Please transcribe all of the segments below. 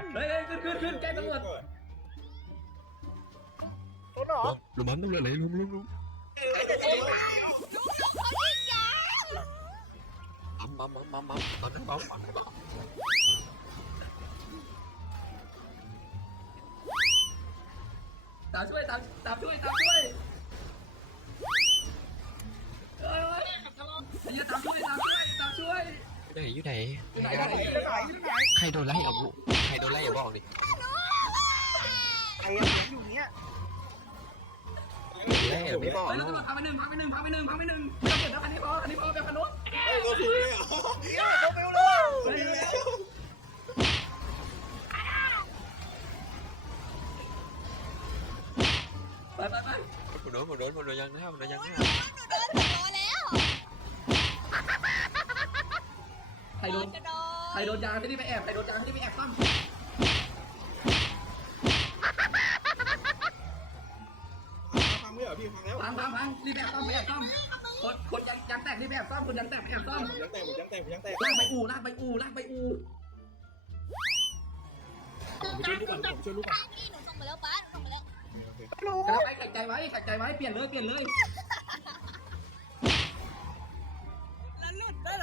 bắn đây đây khuyên khuyên khuyên cái luôn tôi nó luôn bắn luôn lại luôn luôn luôn bấm bấm bấm bấm bấm tao đánh bóng bấm tao chui tao tao chui tao chui อยู่ไหนอยู่ไหนใครโดนไล่เอาบุใครโดนไล่เอาบอกดิใครอยู่เนี้ยไล่เอาไม่บอกพักไปหนึ่งพักไปหนึ่งพักไปหนึ่งพักไปหนึ่งไปไปไปหมดโดนหมดโดนหมดโดนยังนะครับหมดโดนยังนะครับหมดโดนหมดโดนแล้วครโดนใครโดนยางไม่ได้ไปแอบใครโดนยางไม่ได้ไปแอบต้อมพังไม่เหรอพี่พังแล้วพังพังพังรีบแอบต้อมรีบแอบต้อมคนคนยังยังแตกรีบแอบต้อมคนยังแตกรีบแอบต้อมยังแตกยังแตกยังแตกลากไปอูลากไปอูลากไปอูช่วยลูกก่อนช่วยลูกก่อนพีลปู้ส่งมาแลไปแข่งใจไว้แข่งใจไว้เปลี่ยนเลยเปลี่ยนเลย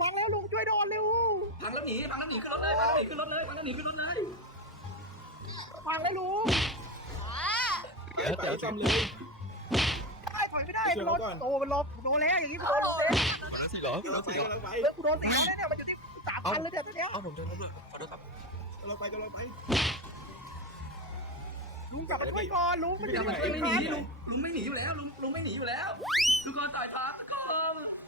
พังแล้วลุงช่วยดอนเร็ว พังแล้วหนีพังแล้วหนีขึ้นรถเลยพังแล้วหนีขึ้นรถเลยพังแล้วหนีขึ้นรถเลยพังแล้วลุงเดี๋ไปจำเลยไม่ได้โดนโตเป็นลมโดนแล้วอย่างนี้กูโดนเสียโดนเสียแล้วไปเรื่องกูโดนเสียแล้วเนี่ยมันอยู่ที่สามพันเลยเนี่ยตอนนี้ยเอาผมจะรับเลยขอโทษครับจะลงไปจะลงไปลุงกลับมาช่วยก่อนลุงไม่หนีลุงลุงไม่หนีอยู่แล้วลุงลุงไม่หนีอยู่แล้วลุงก่อนสายท้าตะกอง